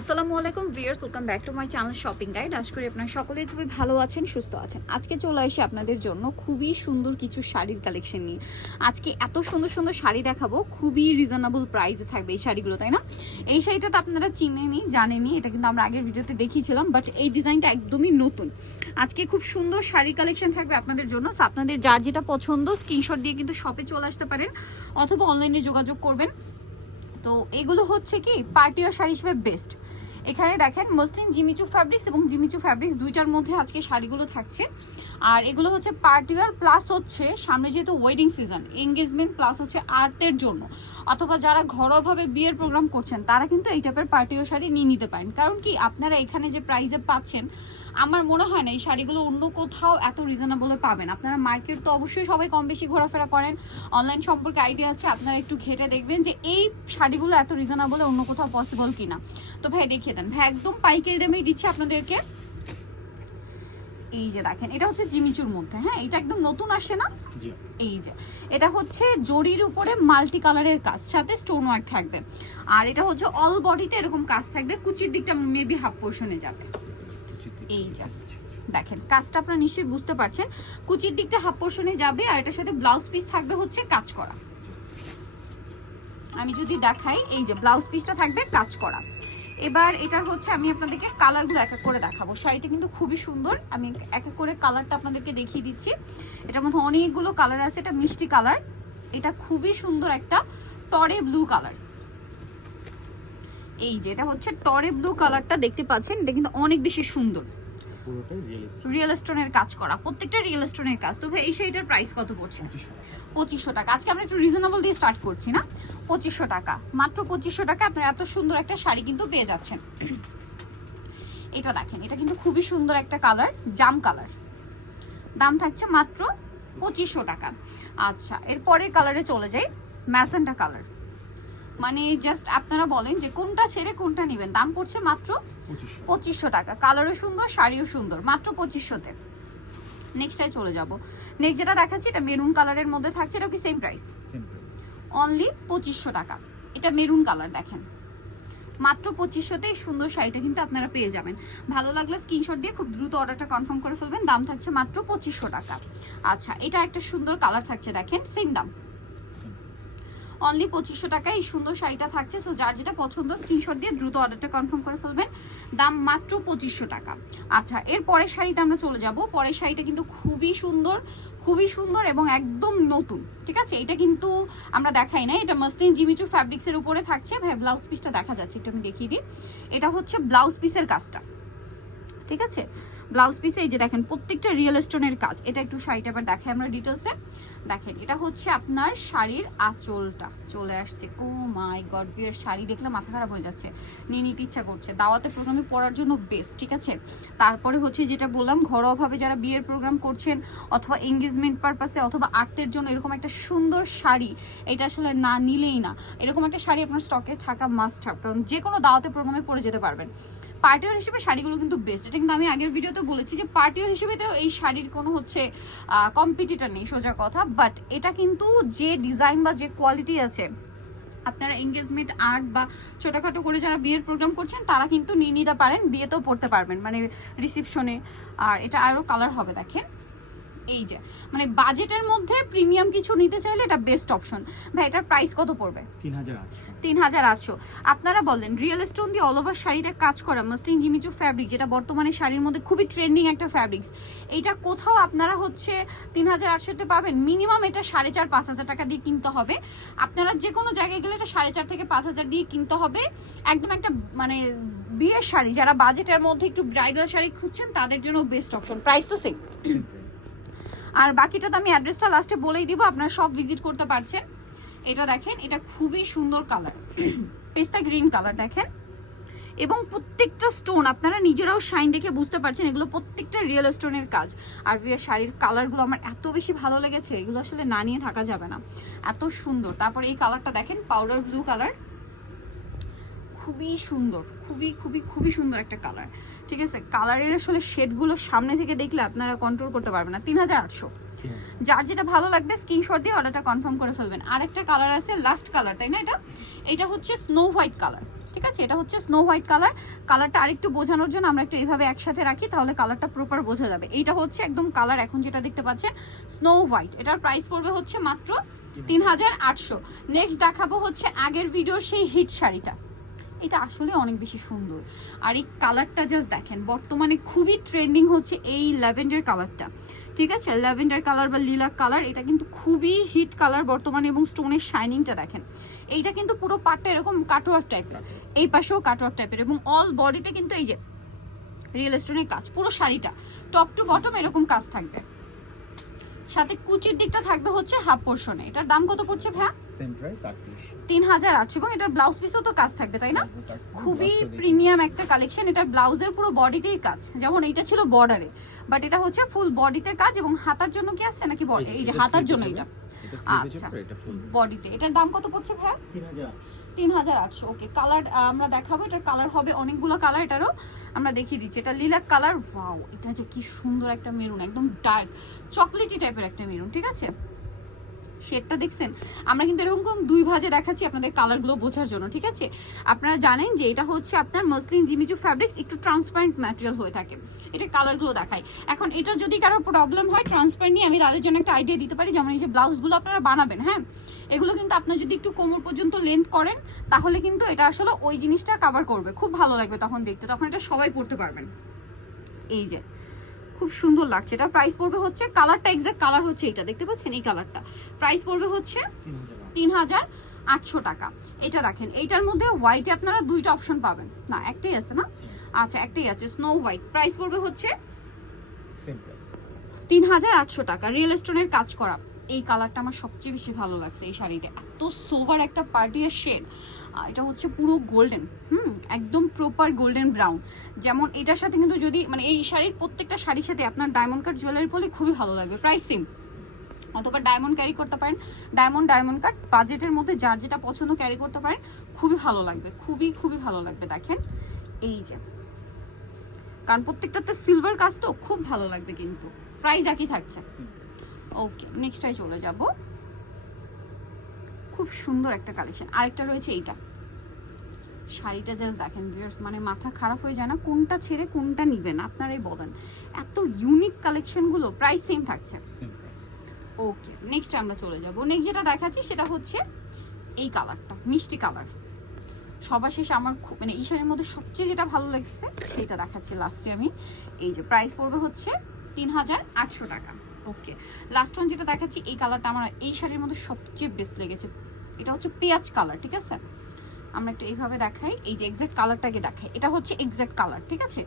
আসসালামু আলাইকুম viewers welcome back to my channel shopping guide. আশা করি আপনারা সকলেই খুবই ভালো আছেন, সুস্থ আছেন। আজকে চলে আসি আপনাদের জন্য খুবই সুন্দর কিছু শাড়ির কালেকশন নিয়ে। আজকে এত সুন্দর সুন্দর শাড়ি দেখাবো, খুবই রিজনেবল প্রাইসে থাকবে এই শাড়িগুলো, তাই না? এই শাড়িটা তো আপনারা চিনেনি জানেনি এটা কিন্তু আমরা আগের ভিডিওতে দেখিয়েছিলাম বাট এই ডিজাইনটা একদমই নতুন। আজকে খুব সুন্দর শাড়ি কালেকশন থাকবে আপনাদের জন্য আপনাদের যার যেটা পছন্দ স্ক্রিনশট দিয়ে কিন্তু শপে চলে আসতে পারেন, অথবা অনলাইনে যোগাযোগ করবেন। তো এগুলো হচ্ছে কি পার্টি পার্টিও শাড়ি হিসেবে বেস্ট এখানে দেখেন মসলিন জিমিচু ফ্যাব্রিক্স এবং জিমিচু ফ্যাব্রিক্স দুইটার মধ্যে আজকে শাড়িগুলো থাকছে। আর এগুলো হচ্ছে পার্টিওয়ার, প্লাস হচ্ছে সামনে যেহেতু ওয়েডিং সিজন এঙ্গেজমেন্ট প্লাস হচ্ছে আর্টের জন্য। অথবা যারা ঘরোয়াভাবে বিয়ের প্রোগ্রাম করছেন, তারা কিন্তু এই টাইপের পার্টিও শাড়ি নিয়ে নিতে পারেন। কারণ কি, আপনারা এখানে যে প্রাইসে পাচ্ছেন, আমার মনে হয় না এই শাড়িগুলো অন্য কোথাও এত রিজনেবলে পাবেন। আপনারা মার্কেট তো অবশ্যই সবাই কম বেশি ঘোরাফেরা করেন। অনলাইন সম্পর্কে আইডিয়া আছে, আপনারা একটু ঘেটে দেখবেন যে এই শাড়িগুলো এত রিজনেবলে অন্য কোথাও পসিবল কিনা। তো ভাই দেখিয়ে দেন। ভাই একদম পাইকারি দামেই দিচ্ছি আপনাদেরকে। এই যে দেখেন এটা হচ্ছে জিমিচুর মধ্যে হ্যাঁ? এটা একদম নতুন আসে না? এই যে এটা হচ্ছে জরির উপরে মাল্টি কালারের কাজ সাথে স্টোন ওয়ার্ক থাকবে। আর এটা হচ্ছে অল বডিতে এরকম কাজ থাকবে কুচির দিকটা মেবি হাফ পোর্শনে যাবে। এই যে দেখেন কাজটা আপনারা নিশ্চয়ই বুঝতে পারছেন। কুচির দিকটা হাফ পোর্শনে যাবে আর এটার সাথে ব্লাউজ পিস থাকবে হচ্ছে কাজ করা। আমি যদি দেখাই এই যে ব্লাউজ পিসটা থাকবে কাজ করা। এবার এটার হচ্ছে আমি আপনাদেরকে কালারগুলো এক এক করে দেখাবো। শাড়িটা কিন্তু খুবই সুন্দর। আমি এক এক করে কালারটা আপনাদেরকে দেখিয়ে দিচ্ছি। এটার মধ্যে অনেকগুলো কালার আছে। এটা মিষ্টি কালার। এটা খুবই সুন্দর একটা টরে ব্লু কালার। এই যে, এটা হচ্ছে টরে ব্লু কালারটা দেখতে পাচ্ছেন। এটা কিন্তু অনেক বেশি সুন্দর। রিয়েল স্টোনের কাজ করা প্রত্যেকটা রিয়েল স্টোনের কাজ। তো ভাই এই শাড়িটার প্রাইস কত পড়ছে? পঁচিশশো। টাকা। আজকে আমরা একটু রিজনেবল দিয়ে স্টার্ট করছি না? পঁচিশশো টাকা। মাত্র পঁচিশশো টাকা আপনার এত সুন্দর একটা শাড়ি কিন্তু পেয়ে যাচ্ছেন। এটা দেখেন এটা কিন্তু খুবই সুন্দর একটা কালার জাম কালার দাম থাকছে মাত্র পঁচিশশো টাকা। আচ্ছা এর পরের কালারে চলে যাই। ম্যাসেন্টা কালার মানে জাস্ট আপনারা বলেন যে কোনটা ছেড়ে কোনটা নেবেন। দাম পড়ছে মাত্র পঁচিশশো। টাকা। কালারও সুন্দর শাড়িও সুন্দর মাত্র পঁচিশশোতে। নেক্সটাই চলে যাব। নেক্সট যেটা দেখাচ্ছি এটা মেরুন কালারের মধ্যে থাকছে এটা কি সেম প্রাইস অনলি পঁচিশশো টাকা। এটা মেরুন কালার দেখেন। মাত্র পঁচিশশোতে এই সুন্দর শাড়িটা কিন্তু আপনারা পেয়ে যাবেন। ভালো লাগলে স্ক্রিনশট দিয়ে খুব দ্রুত অর্ডারটা কনফার্ম করে ফেলবেন। দাম থাকছে মাত্র পঁচিশশো টাকা। আচ্ছা এটা একটা সুন্দর কালার থাকছে দেখেন সেম দাম। অনলি পঁচিশশো টাকায় এই সুন্দর শাড়িটা থাকছে। সো যার যেটা পছন্দ স্ক্রিনশট দিয়ে দ্রুত অর্ডারটা কনফার্ম করে ফেলবেন। দাম মাত্র পঁচিশশো টাকা। আচ্ছা এর পরের শাড়িতে আমরা চলে যাব। পরের শাড়িটা কিন্তু খুবই সুন্দর খুবই সুন্দর এবং একদম নতুন, ঠিক আছে? এটা কিন্তু আমরা দেখাই না এটা মসলিন জিমিচু ফ্যাব্রিক্সের উপরে থাকছে। ভাই ব্লাউজ পিসটা দেখা যাচ্ছে, একটু আমি দেখিয়ে দিই। এটা হচ্ছে ব্লাউজ পিসের কাজটা, ঠিক আছে? ব্লাউজ পিসে, এই যে দেখেন, প্রত্যেকটা রিয়েল স্টোনের কাজ। এটা একটু শাড়িটা আবার দেখাই আমরা ডিটেলসে দেখেন, এটা হচ্ছে আপনার শাড়ির আঁচলটা। চলে আসছে। ও মাই গড বিয়ের শাড়ি দেখলে মাথা খারাপ হয়ে যাচ্ছে। নিয়ে নিতে ইচ্ছা করছে। দাওয়াতে প্রোগ্রামে পড়ার জন্য বেস্ট ঠিক আছে? তারপরে হচ্ছে যেটা বললাম ঘরোয়াভাবে যারা বিয়ের প্রোগ্রাম করছেন, অথবা এঙ্গেজমেন্ট পারপাসে অথবা আর্টের জন্য এরকম একটা সুন্দর শাড়ি, এটা আসলে না নিলেই না। এরকম একটা শাড়ি আপনার স্টকে থাকা মাস্ট হাব কারণ যে কোনো দাওয়াতে প্রোগ্রামে পরে যেতে পারবেন। পার্টিওর হিসেবে শাড়িগুলো কিন্তু বেস্ট এটা কিন্তু আমি আগের ভিডিওতে বলেছি যে পার্টিওর হিসেবে তো এই শাড়ির কোনো হচ্ছে কম্পিটিটার নেই, সোজা কথা। বাট এটা কিন্তু যে ডিজাইন বা যে কোয়ালিটি আছে, আপনারা এঙ্গেজমেন্ট আর্ট বা ছোটোখাটো করে যারা বিয়ের প্রোগ্রাম করছেন, তারা কিন্তু নিয়ে নিতে পারেন, বিয়েতেও পড়তে পারবেন। মানে রিসিপশনে আর এটা আরও কালার হবে, দেখেন। এই যে মানে বাজেটের মধ্যে প্রিমিয়াম কিছু নিতে চাইলে এটা বেস্ট অপশন ভাই এটার প্রাইস কত পড়বে? তিন হাজার আটশো। আপনারা বলেন রিয়েল স্টোন দিয়ে অল ওভার শাড়িতে কাজ করা মসলিন জিমিচু ফ্যাব্রিক যেটা বর্তমানে শাড়ির মধ্যে খুবই ট্রেন্ডিং একটা ফ্যাব্রিক্স এইটা কোথাও আপনারা হচ্ছে তিন হাজার আটশোতে পাবেন। মিনিমাম এটা সাড়ে চার পাঁচ হাজার টাকা দিয়ে কিনতে হবে। আপনারা যে কোনো জায়গায় গেলে এটা সাড়ে চার থেকে পাঁচ হাজার দিয়ে কিনতে হবে। একদম একটা মানে বিয়ের শাড়ি যারা বাজেটের মধ্যে একটু ব্রাইডাল শাড়ি খুঁজছেন তাদের জন্য বেস্ট অপশন প্রাইস তো সেম আর বাকিটা তো আমি অ্যাড্রেসটা লাস্টে বলেই দিব, আপনারা সব ভিজিট করতে পারছেন। এটা দেখেন, এটা খুবই সুন্দর কালার পেস্তা গ্রিন কালার দেখেন। এবং প্রত্যেকটা স্টোন আপনারা নিজেরাও শাইন দেখে বুঝতে পারছেন, এগুলো প্রত্যেকটা রিয়েল স্টোনের কাজ। আর বিয়ের শাড়ির কালারগুলো আমার এত বেশি ভালো লেগেছে, এগুলো আসলে না নিয়ে থাকা যাবে না। এত সুন্দর। তারপরে এই কালারটা দেখেন পাউডার ব্লু কালার খুবই সুন্দর খুবই খুবই খুবই সুন্দর একটা কালার ঠিক আছে? কালারের আসলে শেডগুলো সামনে থেকে দেখলে আপনারা কন্ট্রোল করতে পারবেন না। তিন হাজার আটশো। যার যেটা ভালো লাগবে স্ক্রিনশট দিয়ে অর্ডারটা কনফার্ম করে ফেলবেন। আর একটা কালার আছে লাস্ট কালার তাই না এটা? এটা হচ্ছে স্নো হোয়াইট কালার ঠিক আছে? এটা হচ্ছে স্নো হোয়াইট কালার কালারটা আরেকটু বোঝানোর জন্য আমরা একটু এইভাবে একসাথে রাখি তাহলে কালারটা প্রপার বোঝা যাবে। এইটা হচ্ছে একদম কালার এখন যেটা দেখতে পাচ্ছেন স্নো হোয়াইট এটার প্রাইস পড়বে হচ্ছে মাত্র তিন হাজার। আটশো। নেক্সট দেখাবো হচ্ছে আগের ভিডিওর সেই হিট শাড়িটা। এটা আসলে অনেক বেশি সুন্দর। আর এই কালারটা জাস্ট দেখেন বর্তমানে খুবই ট্রেন্ডিং হচ্ছে এই ল্যাভেন্ডার কালারটা। ঠিক আছে? ল্যাভেন্ডার কালার বা লিলাক কালার এটা কিন্তু খুবই হিট কালার বর্তমানে এবং স্টোনের শাইনিংটা দেখেন। এইটা কিন্তু পুরো পাটটা এরকম কাটোয়ার টাইপের এই পাশেও কাটোয়ার টাইপের এবং অল বডিতে কিন্তু এই যে রিয়েল স্টোনের কাজ পুরো শাড়িটা। টপ টু বটম এরকম কাজ থাকবে। সাথে কুচির দিকটা থাকবে হচ্ছে হাফ পোর্শনে এটার দাম কত পড়ছে ভ্যা সেম প্রাইস আটত্রিশ। তিন হাজার আটশো। এবং এটার ব্লাউজ পিসেও তো কাজ থাকবে তাই না? খুবই প্রিমিয়াম একটা কালেকশন এটার ব্লাউজের পুরো বডিতেই কাজ। যেমন এইটা ছিল বর্ডারে বাট এটা হচ্ছে ফুল বডিতে কাজ এবং হাতার জন্য কি আছে নাকি এই যে হাতার জন্য এটা আচ্ছা। এটা ফুল বডিতে এটার দাম কত পড়ছে ভাইয়া? তিন হাজার তিন হাজার আটশো ওকে কালার আমরা দেখাবো। এটার কালার হবে অনেকগুলো কালার এটারও আমরা দেখিয়ে দিচ্ছি। এটা লিলাক কালার ওয়াও এটা যে কি সুন্দর একটা মেরুন একদম ডার্ক চকলেটি টাইপের একটা মেরুন ঠিক আছে? শেডটা দেখছেন? আমরা কিন্তু এরকম দুই ভাজে দেখাচ্ছি আপনাদের কালারগুলো বোঝার জন্য, ঠিক আছে? আপনারা জানেন যে এটা হচ্ছে আপনার মসলিন জিমিচু ফ্যাব্রিক্স একটু ট্রান্সপারেন্ট ম্যাটেরিয়াল হয়ে থাকে। এটা কালারগুলো দেখায়। এখন এটা যদি কারও প্রবলেম হয় ট্রান্সপারেন্ট নিয়ে আমি তাদের জন্য একটা আইডিয়া দিতে পারি। যেমন এই যে ব্লাউজগুলো আপনারা বানাবেন হ্যাঁ? এগুলো কিন্তু আপনার যদি একটু কোমর পর্যন্ত লেন্থ করেন, তাহলে কিন্তু এটা আসলে ওই জিনিসটা কভার করবে। খুব ভালো লাগবে তখন দেখতে। তখন এটা সবাই পড়তে পারবেন। এই যে। খুব সুন্দর লাগছে। এটা প্রাইস পড়বে হচ্ছে কালারটা এক্সাক্ট কালার হচ্ছে এটা দেখতে পাচ্ছেন এই কালারটা প্রাইস পড়বে হচ্ছে তিন হাজার আটশো টাকা। এটা দেখেন এইটার মধ্যে হোয়াইটে আপনারা দুইটা অপশন পাবেন। না একটাই আছে না? আচ্ছা একটাই আছে স্নো হোয়াইট প্রাইস পড়বে হচ্ছে তিন হাজার আটশো টাকা। রিয়েল স্টোনের কাজ করা। এই কালারটা আমার সবচেয়ে বেশি ভালো লাগছে এই শাড়িতে। এত সোভার একটা পার্টিয়ার শেড এটা হচ্ছে পুরো গোল্ডেন হুম, একদম প্রপার গোল্ডেন ব্রাউন যেমন এটার সাথে কিন্তু যদি মানে এই শাড়ির প্রত্যেকটা শাড়ির সাথে আপনার ডায়মন্ড কাট জুয়েলারি পরলে খুবই ভালো লাগবে। প্রাইস সেম অথবা ডায়মন্ড ক্যারি করতে পারেন। ডায়মন্ড ডায়মন্ড কাট বাজেটের মধ্যে যার যেটা পছন্দ ক্যারি করতে পারেন, খুবই ভালো লাগবে। খুবই খুবই ভালো লাগবে, দেখেন। এই যে। কারণ প্রত্যেকটাতে সিলভার কাজ তো, খুব ভালো লাগবে কিন্তু। প্রাইস একই থাকছে। ওকে নেক্সটটাই চলে যাব। খুব সুন্দর একটা কালেকশন আরেকটা রয়েছে এইটা। শাড়িটা জাস্ট দেখেন ভিউয়ার্স মানে মাথা খারাপ হয়ে যায় না কোনটা ছেড়ে কোনটা নিবেন আপনারাই বলেন। এত ইউনিক কালেকশনগুলো প্রাইস সেম থাকছে। ওকে নেক্সট আমরা চলে যাব। নেক্সট যেটা দেখাচ্ছি সেটা হচ্ছে এই কালারটা মিষ্টি কালার সবার শেষে আমার খুব মানে এই শাড়ির মধ্যে সবচেয়ে যেটা ভালো লাগছে সেটা দেখাচ্ছি লাস্টে আমি। এই যে প্রাইস পড়বে হচ্ছে তিন হাজার আটশো টাকা। ওকে লাস্ট ওয়ান যেটা দেখাচ্ছি, এই কালারটা আমার এই শাড়ির মধ্যে সবচেয়ে বেস্ট লেগেছে। এটা হচ্ছে পেঁয়াজ কালার ঠিক আছে? আমরা একটু এইভাবে দেখাই, এই যে এক্স্যাক্ট কালারটাকে দেখাই। এটা হচ্ছে এক্স্যাক্ট কালার ঠিক আছে?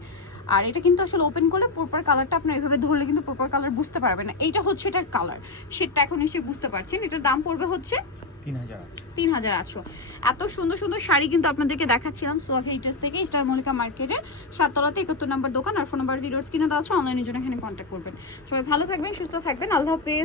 আর এটা কিন্তু আসলে ওপেন করলে প্রপার কালারটা আপনার এইভাবে ধরলে কিন্তু প্রপার কালার বুঝতে পারবে না। এইটা হচ্ছে এটার কালার সেটা এখন এসে বুঝতে পারছেন। এটার দাম পড়বে হচ্ছে তিন হাজার এত সুন্দর সুন্দর শাড়ি কিন্তু আপনাদেরকে দেখাচ্ছিলাম থেকে মার্কেটের সাততলাতে দোকান আর ফোন নাম্বার কিনে দেওয়া আছে অনলাইনের জন্য এখানে কন্ট্যাক্ট করবেন। সবাই ভালো থাকবেন, সুস্থ থাকবেন, আল্লাহ হাফেজ।